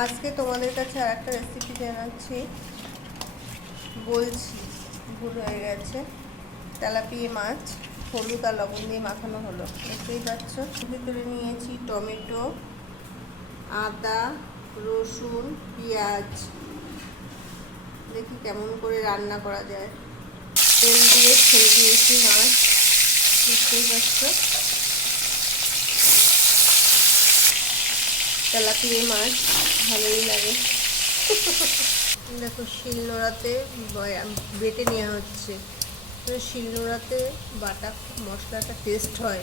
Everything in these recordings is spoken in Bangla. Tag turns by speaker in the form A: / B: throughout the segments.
A: আজকে তোমাদের কাছে আর একটা রেসিপি জানাচ্ছি। বলছি, ভুল হয়ে গেছে। তেলাপিয়া মাছ, হলুদ আর লবণ দিয়ে মাখানো হলো। দেখতেই পাচ্ছ? ভিতরে নিয়েছি টমেটো, আদা, রসুন, পেঁয়াজ। দেখি কেমন করে রান্না করা যায়। তেল দিয়ে ছেড়ে দিয়েছি মাছ। দেখতেই পাচ্ছ? তেলাপিয়া মাছ, ভালোই লাগে। দেখো, শিলনোড়াতে নোড়াতে বেটে নেওয়া হচ্ছে। তো শিলনোড়াতে বাটা মশলাটা টেস্ট হয়।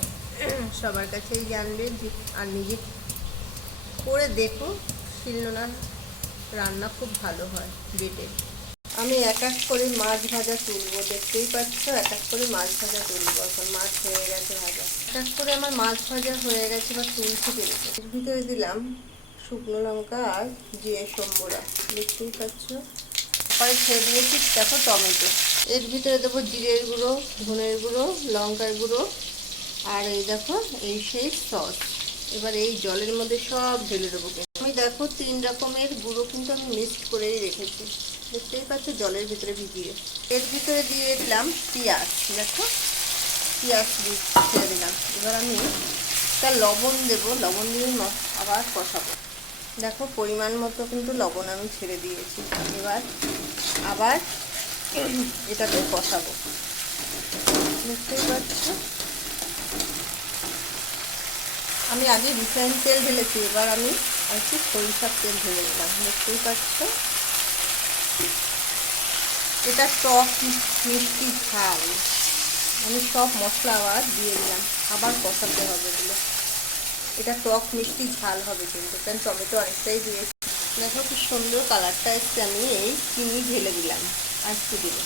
A: সবার কাছেই জানবে যে, আর নিজে করে দেখো শিলনোড়া রান্না খুব ভালো হয় বেটে। আমি এক এক করে মাছ ভাজা তুলবো, দেখতেই পাচ্ছ? এক এক করে মাছ ভাজা তুলবো এখন, মাছ হয়ে গেছে ভাজা। এক এক করে আমার মাছ ভাজা হয়ে গেছে বা তুলছি পেরেছে এর ভিতরে দিলাম শুকনো লঙ্কা আর জিরে সম্বরা, দেখতেই পাচ্ছ? পরে ছেড়ে দিয়েছি দেখো টমেটো। এর ভিতরে দেবো জিরের গুঁড়ো, ধনের গুঁড়ো, লঙ্কার গুঁড়ো আর এই দেখো, এই সেই সস। এবার এই জলের মধ্যে সব ঢেলে দেবো। আমি দেখো তিন রকমের গুঁড়ো কিন্তু আমি মিক্সড করেই রেখেছি। দেখতেই পাচ্ছ, জলের ভিতরে ভিজিয়ে। এর ভিতরে দিয়ে দিলাম পেঁয়াজ, দেখো? পেঁয়াজ দিয়ে দিলাম। এবার আমি একটা লবণ দেবো, লবণ দিয়ে আবার কষাবো। দেখো, পরিমাণ মতো কিন্তু লবণ আমি ছেড়ে দিয়েছি। এবার আবার এটাকে কষাবো। দেখতেই পাচ্ছ? আমি আগে রিফাইন তেল ঢেলেছি, এবার আমি একটু সরিষার তেল ঢেলে দিলাম। দেখতেই পাচ্ছ? এটা টক মিষ্টি ঝাল। আমি সব মশলা আবার দিয়ে দিলাম। আবার কষাতে হবে এগুলো। এটা টক মিষ্টি ঝাল হবে কিন্তু। কারণ টমেটো অনেকটাই দিয়েছি। দেখো কি সুন্দর কালারটা এসছে। আমি এই চিনি ঢেলে দিলাম। একটু দিব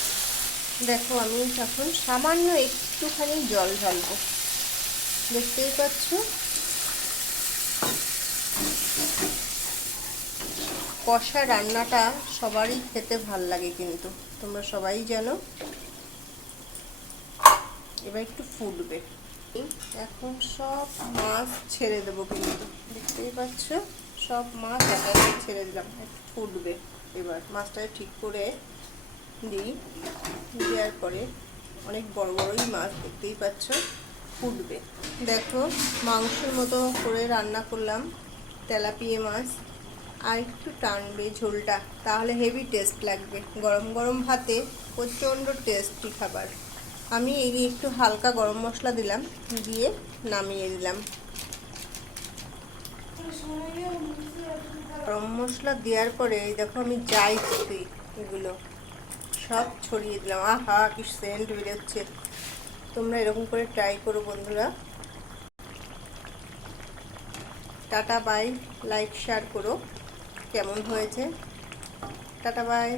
A: দেখো আমি এখন সামান্য একটুখানি জল ঢালবো। দেখতেই পাচ্ছ? কষা রান্নাটা সবারই খেতে ভালো লাগে কিন্তু। তোমরা সবাই জানো। এবার একটু ফুটবে। এখন সব মাছ ছেড়ে দেবো কিন্তু। দেখতেই পাচ্ছ? সব মাছ একাই ছেড়ে দিলাম। একটু ফুটবে এবার। মাছটা ঠিক করে দিই। দেওয়ার পরে অনেক বড় বড়ই মাছ দেখতেই পাচ্ছ, ফুটবে। দেখো, মাংসের মতো করে রান্না করলাম। তেলাপিয়া মাছ। আর একটু টানবে ঝোলটা, তাহলে হেভি টেস্ট লাগবে। গরম গরম ভাতে প্রচণ্ড টেস্টি খাবার। আমি এই একটু হালকা গরম মশলা দিলাম, দিয়ে নামিয়ে দিলাম। গরম মশলা দেওয়ার পরে দেখো আমি যাই দিই এগুলো। সব ছড়িয়ে দিলাম। আহা, কি সেন্ট বেরোচ্ছে। তোমরা এরকম করে ট্রাই করো বন্ধুরা। টাটা বাই লাইক শেয়ার করো। কেমন হয়েছে? Tata bye.